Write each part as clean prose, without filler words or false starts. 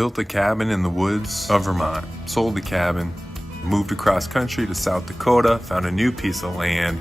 built a cabin in the woods of Vermont, sold the cabin, moved across country to South Dakota, found a new piece of land,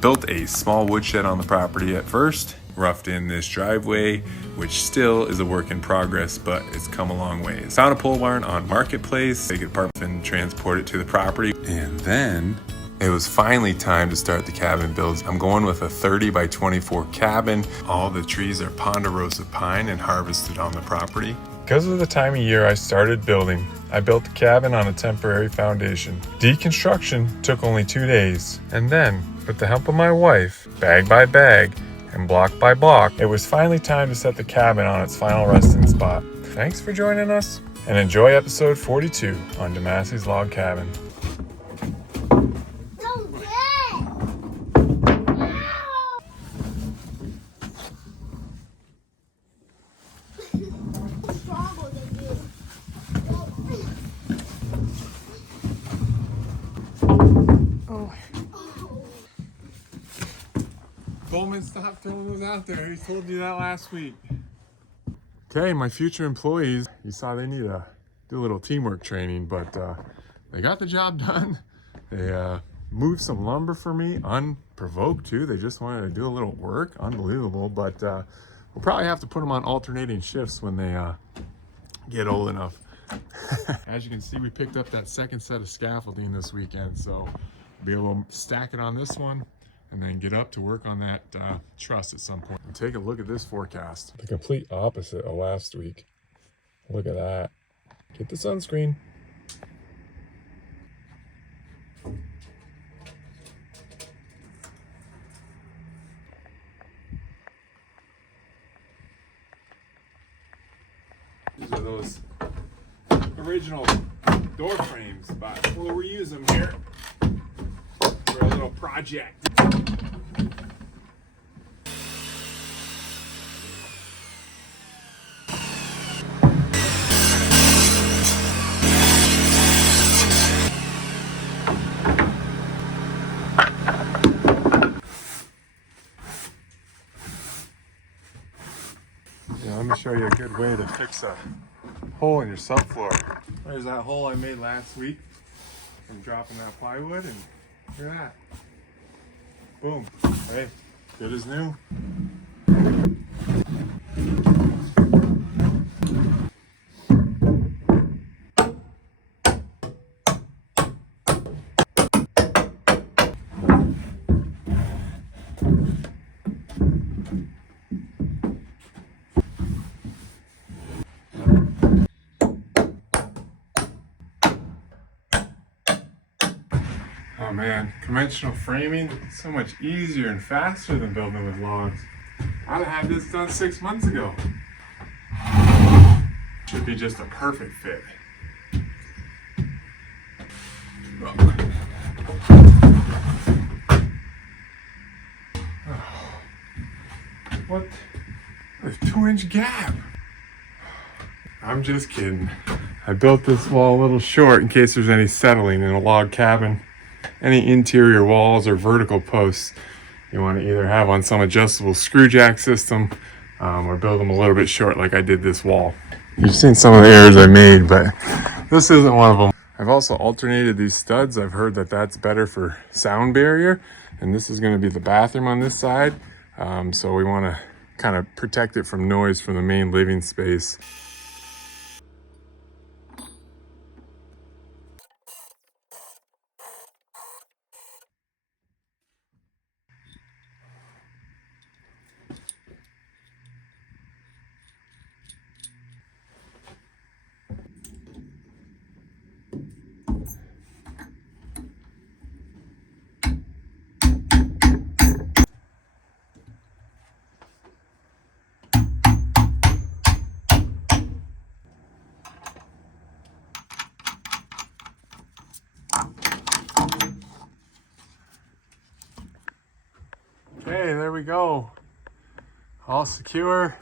built a small woodshed on the property at first, roughed in this driveway, which still is a work in progress, but it's come a long way. Found a pole barn on Marketplace, take it apart and transport it to the property. And then it was finally time to start the cabin builds. I'm going with a 30 by 24 cabin. All the trees are ponderosa pine and harvested on the property. Because of the time of year I started building, I built the cabin on a temporary foundation. Deconstruction took only 2 days. And then, with the help of my wife, bag by bag and block by block, it was finally time to set the cabin on its final resting spot. Thanks for joining us, and enjoy episode 42 on Demassey's Log Cabin. Coleman, stop throwing those out there. He told you that last week. Okay, my future employees, you saw they need to do a little teamwork training, but they got the job done. They moved some lumber for me, unprovoked too. They just wanted to do a little work. Unbelievable, but we'll probably have to put them on alternating shifts when they get old enough. As you can see, we picked up that second set of scaffolding this weekend, so we'll be able to stack it on this one and then get up to work on that truss at some point. And take a look at this forecast. The complete opposite of last week. Look at that. Get the sunscreen. These are those original door frames, but we'll reuse them here for a little project. Let me show you a good way to fix a hole in your subfloor. There's that hole I made last week from dropping that plywood, and look at that. Boom. Hey, good as new. Oh man, conventional framing is so much easier and faster than building with logs. I'd have had this done 6 months ago. Should be just a perfect fit. What? A 2-inch gap. I'm just kidding. I built this wall a little short in case there's any settling in a log cabin. Any interior walls or vertical posts you want to either have on some adjustable screw jack system or build them a little bit short like I did this wall. You've seen some of the errors I made, but this isn't one of them. I've also alternated these studs. I've heard that that's better for sound barrier, and this is going to be the bathroom on this side, so we want to kind of protect it from noise from the main living space. Okay, there we go. All secure.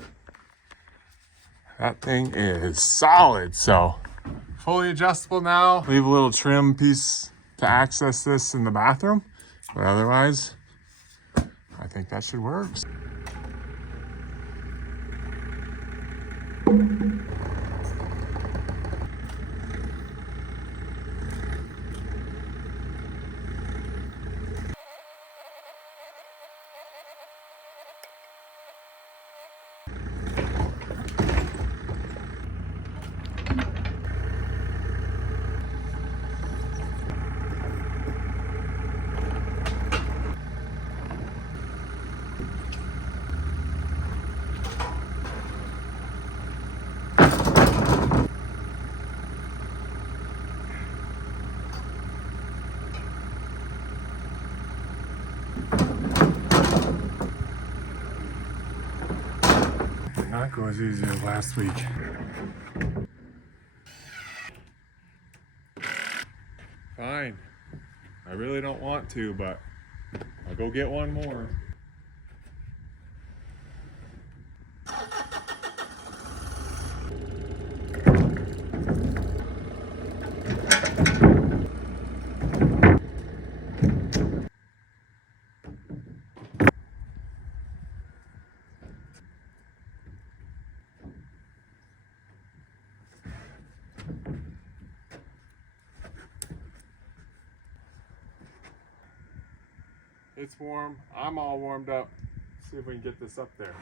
That thing is solid, so fully adjustable now. Leave a little trim piece to access this in the bathroom, but otherwise, I think that should work. not go as easy as last week. Fine. I really don't want to, but I'll go get one more. It's warm. I'm all warmed up. Let's see if we can get this up there.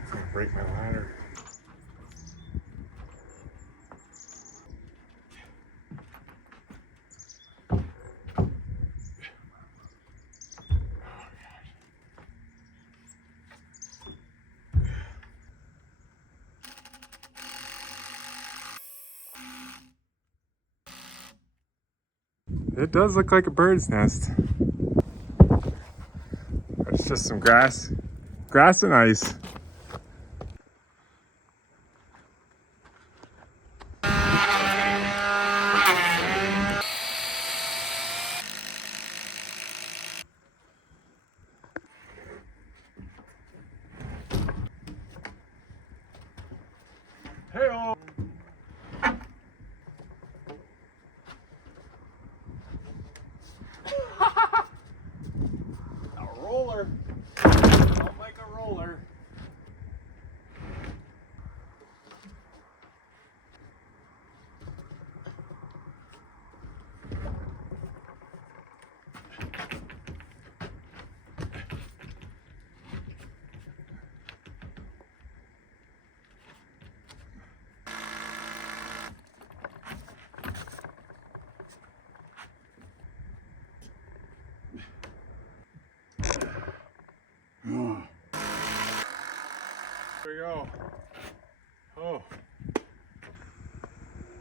It's gonna break my ladder. It does look like a bird's nest. It's just some grass and ice. Hey-o! A roller. Don't like a roller. There we go. Oh.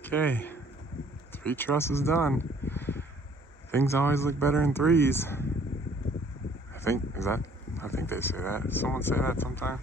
Okay. 3 trusses done. Things always look better in 3s. I think they say that. Someone say that sometime.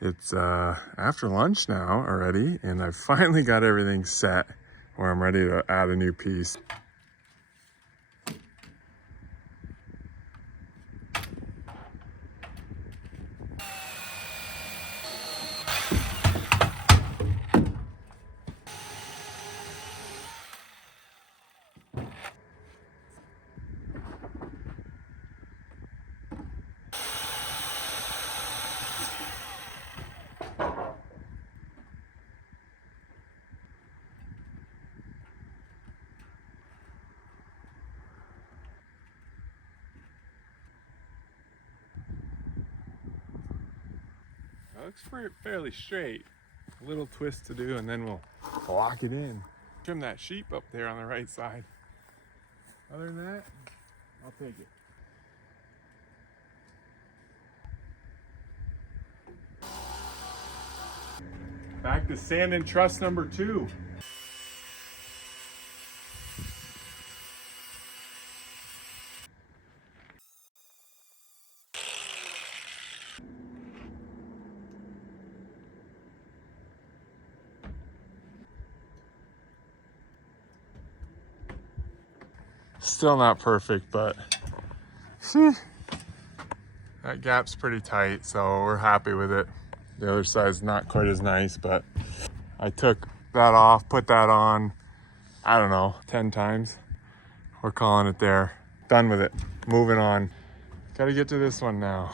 It's after lunch now already, and I've finally got everything set where I'm ready to add a new piece. It looks fairly straight. A little twist to do, and then we'll lock it in. Trim that sheep up there on the right side. Other than that, I'll take it. Back to sand and truss number 2. Still not perfect, but that gap's pretty tight, so we're happy with it. The other side's not quite as nice, but I took that off, put that on, I don't know, 10 times. We're calling it there. Done with it. Moving on. Gotta get to this one now.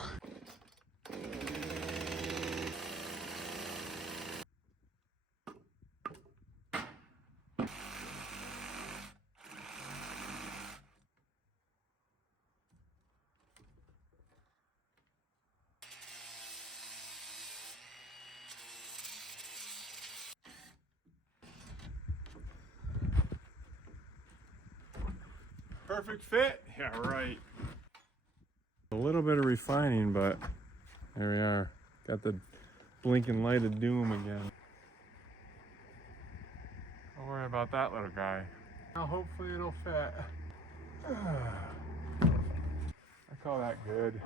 Perfect fit? Yeah, right. A little bit of refining, but there we are. Got the blinking light of doom again. Don't worry about that little guy. Now hopefully it'll fit. I call that good.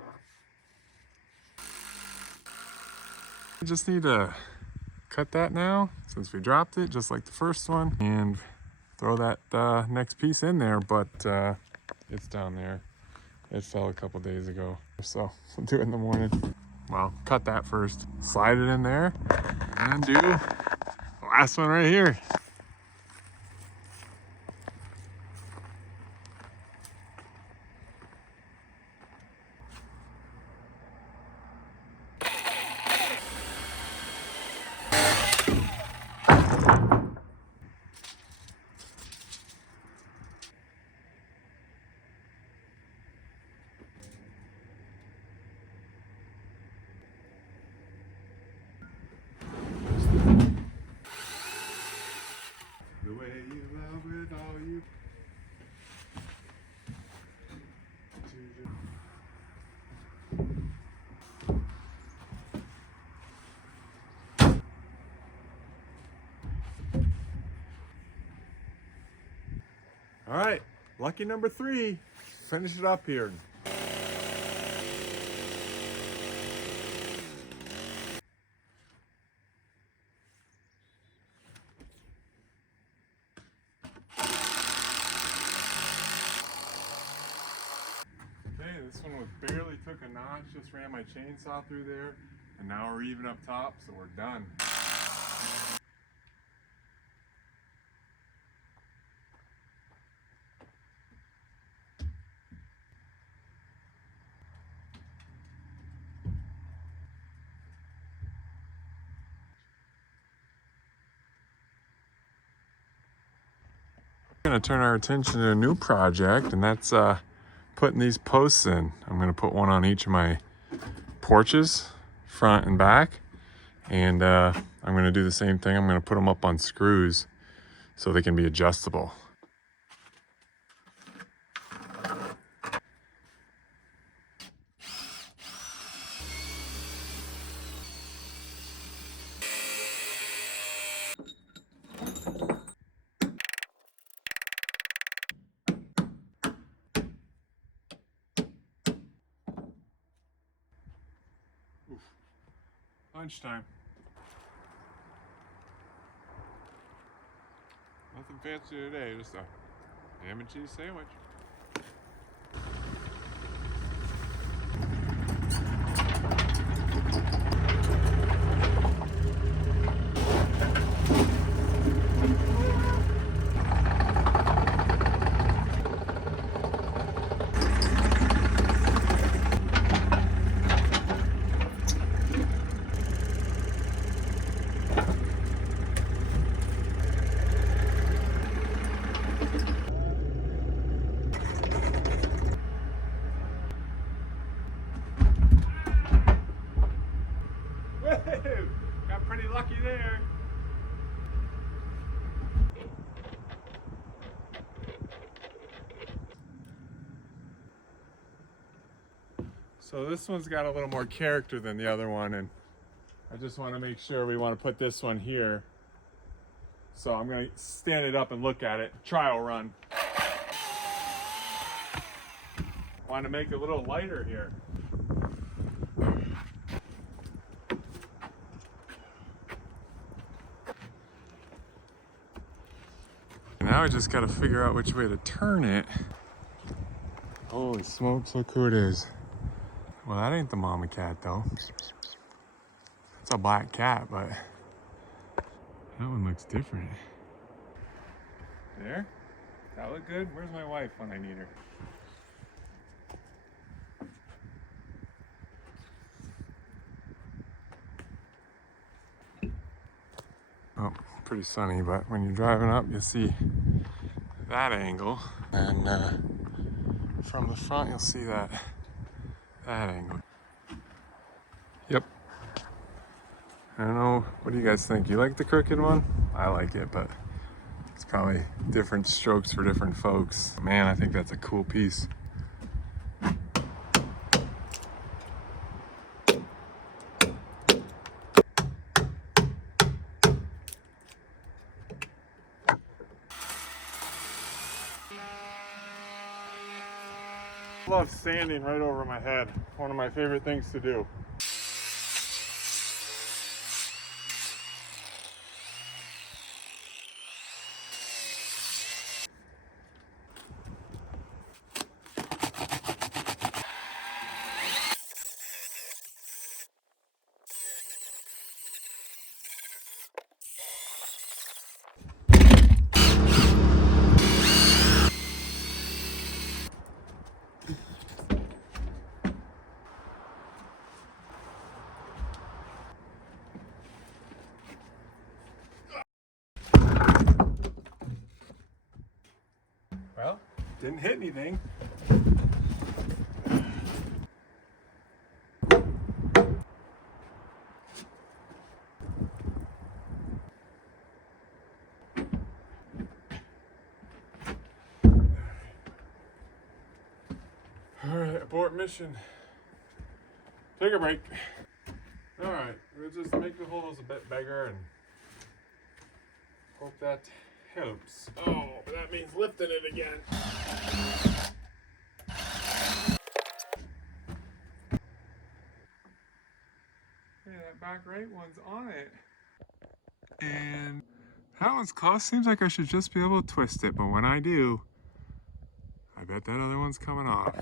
I just need to cut that now, since we dropped it, just like the first one, and throw that next piece in there, but it's down there. It fell a couple days ago, so we'll do it in the morning. Well, cut that first, slide it in there, and do the last one right here. The way you love with all you. All right, lucky number 3. Finish it up here. This one was barely took a notch, just ran my chainsaw through there, and now we're even up top, so we're done. We're going to turn our attention to a new project, and that's putting these posts in. I'm going to put one on each of my porches, front and back, and I'm going to do the same thing. I'm going to put them up on screws so they can be adjustable. Lunchtime. Nothing fancy today, just a ham and cheese sandwich. So this one's got a little more character than the other one, and I just want to make sure we want to put this one here. So I'm going to stand it up and look at it, trial run. Want to make it a little lighter here. Now I just got to figure out which way to turn it. Holy smokes, look who it is. Well, that ain't the mama cat though. It's a black cat, but that one looks different. There? That look good? Where's my wife when I need her? Oh, pretty sunny, but when you're driving up, you see that angle. And from the front, you'll see that angle. Yep. I don't know, what do you guys think? You like the crooked one? I like it, but it's probably different strokes for different folks. Man, I think that's a cool piece. I love sanding right over my head. One of my favorite things to do. Well, didn't hit anything. All right, abort mission. Take a break. All right, we'll just make the holes a bit bigger and hope that helps. Oh, but that means lifting it again. Hey, that back right one's on it. And that one's close. Seems like I should just be able to twist it, but when I do, I bet that other one's coming off.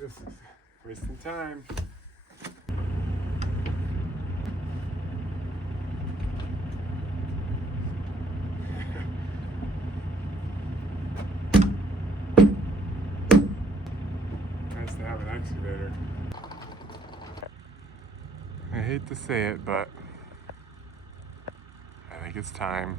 This is wasting time. Nice to have an excavator. I hate to say it, but I think it's time.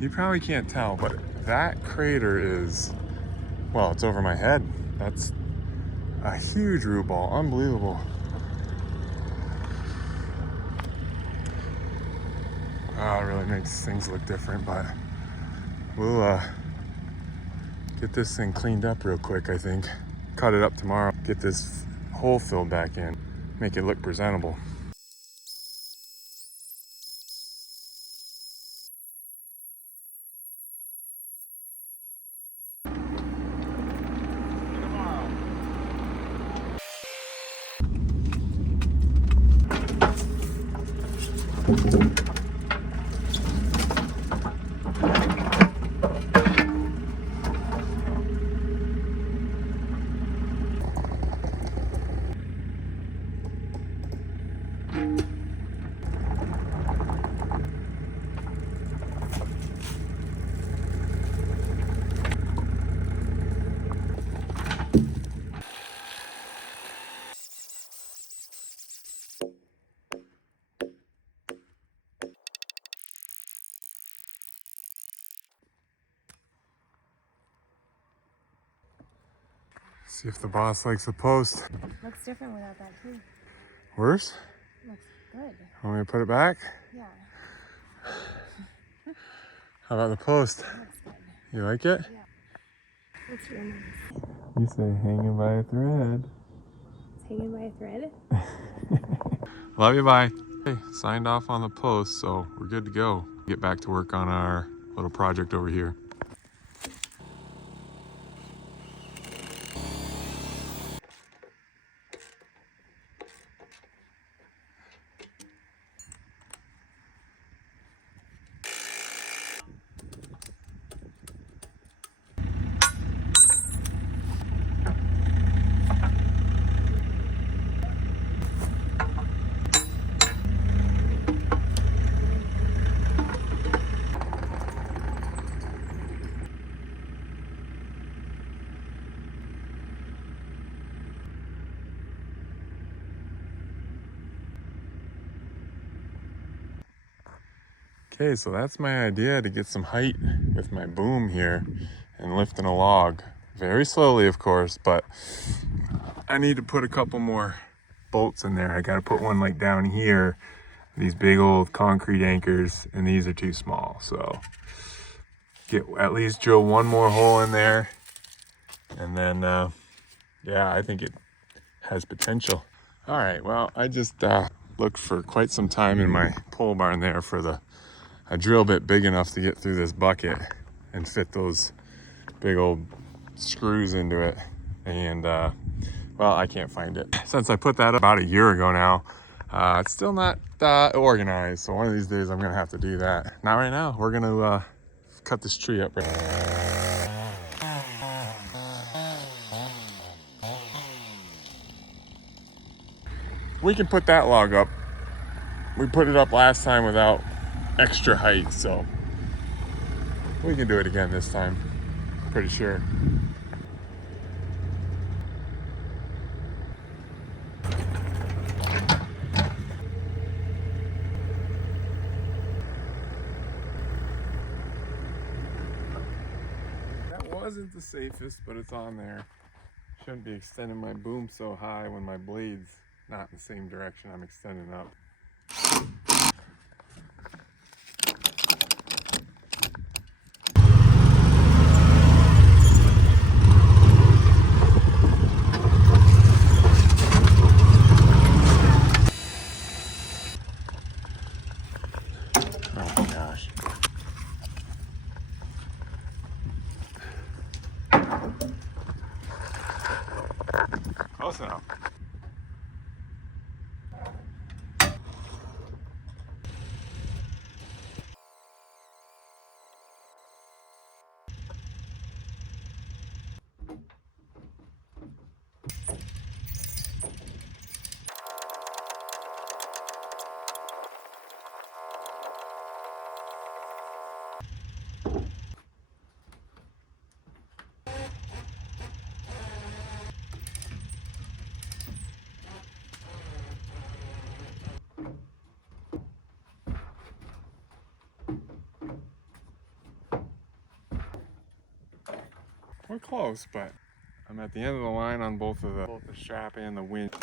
You probably can't tell, but that crater is, well, it's over my head. That's a huge root ball, unbelievable. It really makes things look different, but we'll get this thing cleaned up real quick, I think. Cut it up tomorrow, get this hole filled back in, make it look presentable. See if the boss likes the post. Looks different without that tree. Worse? Looks good. Want me to put it back? Yeah. How about the post? Looks good. You like it? Yeah. Looks real nice. You say hanging by a thread. It's hanging by a thread. Love you, bye. Hey, signed off on the post, so we're good to go. Get back to work on our little project over here. Okay, so that's my idea, to get some height with my boom here and lifting a log. Very slowly, of course, but I need to put a couple more bolts in there. I gotta put one like down here, these big old concrete anchors, and these are too small. So at least drill one more hole in there, and then yeah, I think it has potential. All right, well, I just looked for quite some time in my pole barn there for a drill bit big enough to get through this bucket and fit those big old screws into it. And well, I can't find it. Since I put that up about a year ago now, it's still not organized. So one of these days I'm gonna have to do that. Not right now. We're gonna cut this tree up. We can put that log up. We put it up last time without extra height, so we can do it again this time. Pretty sure. That wasn't the safest, but it's on there. Shouldn't be extending my boom so high when my blade's not in the same direction I'm extending up. Oh my gosh. Close enough. We're close, but I'm at the end of the line on both the strap and the winch.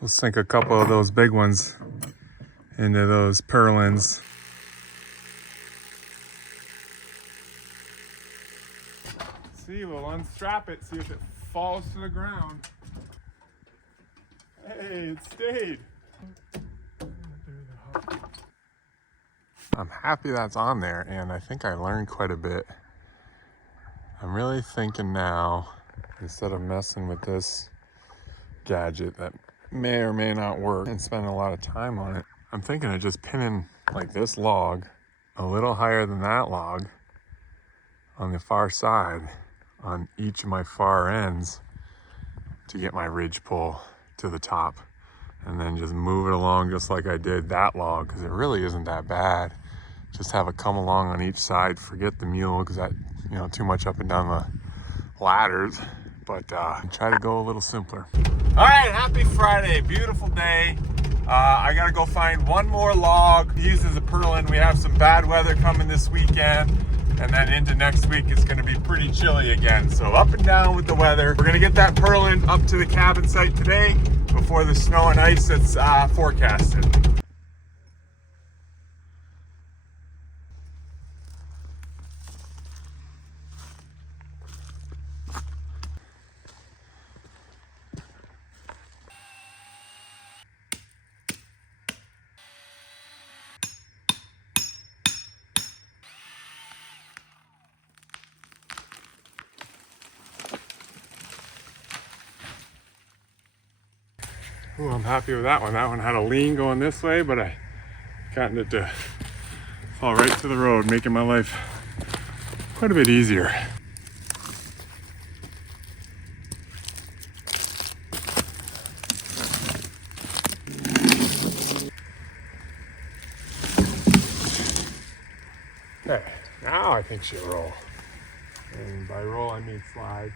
We'll sink a couple of those big ones into those purlins. See, we'll unstrap it, see if it falls to the ground. Hey, it stayed. I'm happy that's on there, and I think I learned quite a bit. I'm really thinking now, instead of messing with this gadget that may or may not work and spend a lot of time on it, I'm thinking of just pinning like this log a little higher than that log on the far side on each of my far ends to get my ridgepole to the top, and then just move it along just like I did that log, because it really isn't that bad. Just have it come along on each side. Forget the mule, because that, you know, too much up and down the ladders, but try to go a little simpler. All right, happy Friday, beautiful day. I gotta go find one more log used as a purlin. We have some bad weather coming this weekend, and then into next week it's gonna be pretty chilly again. So up and down with the weather. We're gonna get that purlin up to the cabin site today before the snow and ice that's forecasted. Ooh, I'm happy with that one. That one had a lean going this way, but I gotten it to fall right to the road, making my life quite a bit easier. Okay, now I think she'll roll. And by roll, I mean slide.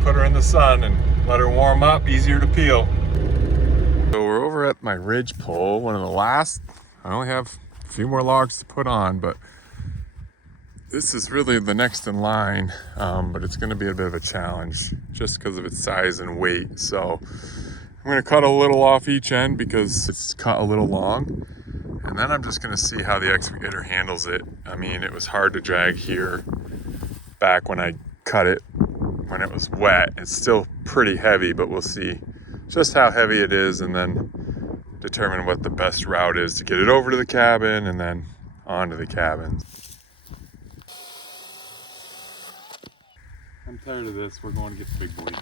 Put her in the sun and let her warm up, easier to peel. So we're over at my ridgepole, one of the last. I only have a few more logs to put on, but this is really the next in line, but it's gonna be a bit of a challenge just because of its size and weight. So I'm gonna cut a little off each end because it's cut a little long. And then I'm just gonna see how the excavator handles it. I mean, it was hard to drag here back when I cut it, when it was wet. It's still pretty heavy, but we'll see just how heavy it is and then determine what the best route is to get it over to the cabin and then onto the cabin. I'm tired of this. We're going to get the big boy.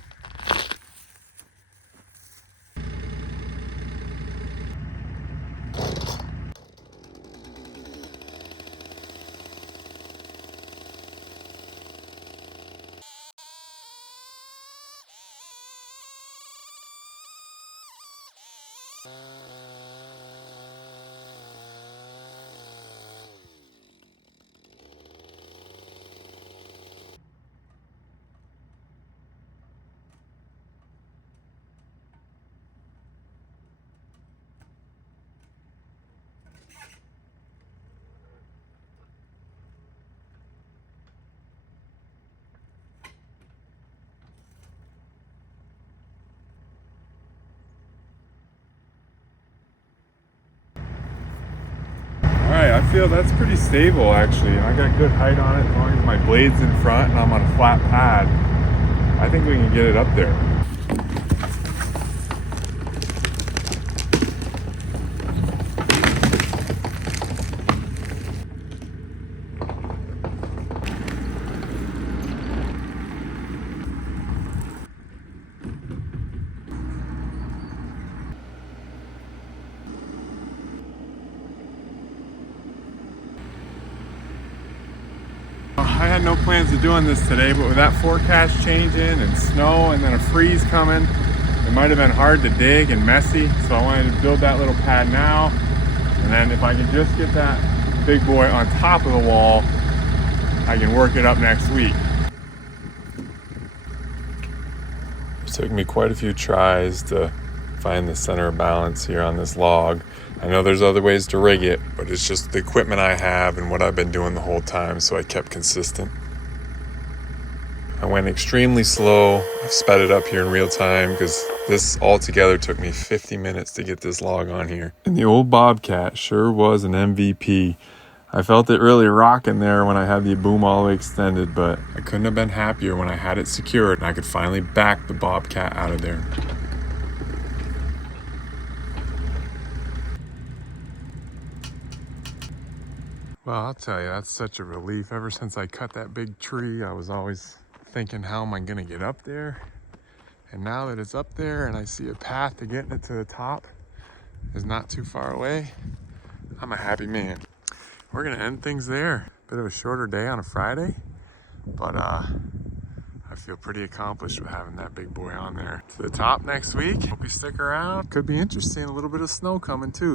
Alright, I feel that's pretty stable actually. I got good height on it as long as my blade's in front and I'm on a flat pad. I think we can get it up there. I had no plans of doing this today, but with that forecast changing and snow and then a freeze coming, it might have been hard to dig and messy. So I wanted to build that little pad now. And then if I can just get that big boy on top of the wall, I can work it up next week. It took me quite a few tries to find the center of balance here on this log. I know there's other ways to rig it, but it's just the equipment I have and what I've been doing the whole time, so I kept consistent. I went extremely slow. I've sped it up here in real time because this altogether took me 50 minutes to get this log on here. And the old Bobcat sure was an MVP. I felt it really rocking there when I had the boom all the way extended, but I couldn't have been happier when I had it secured and I could finally back the Bobcat out of there. Well, I'll tell you, that's such a relief. Ever since I cut that big tree, I was always thinking, how am I gonna get up there? And now that it's up there and I see a path to getting it to the top is not too far away, I'm a happy man. We're gonna end things there. Bit of a shorter day on a Friday, but I feel pretty accomplished with having that big boy on there. To the top next week. Hope you stick around. Could be interesting, a little bit of snow coming too.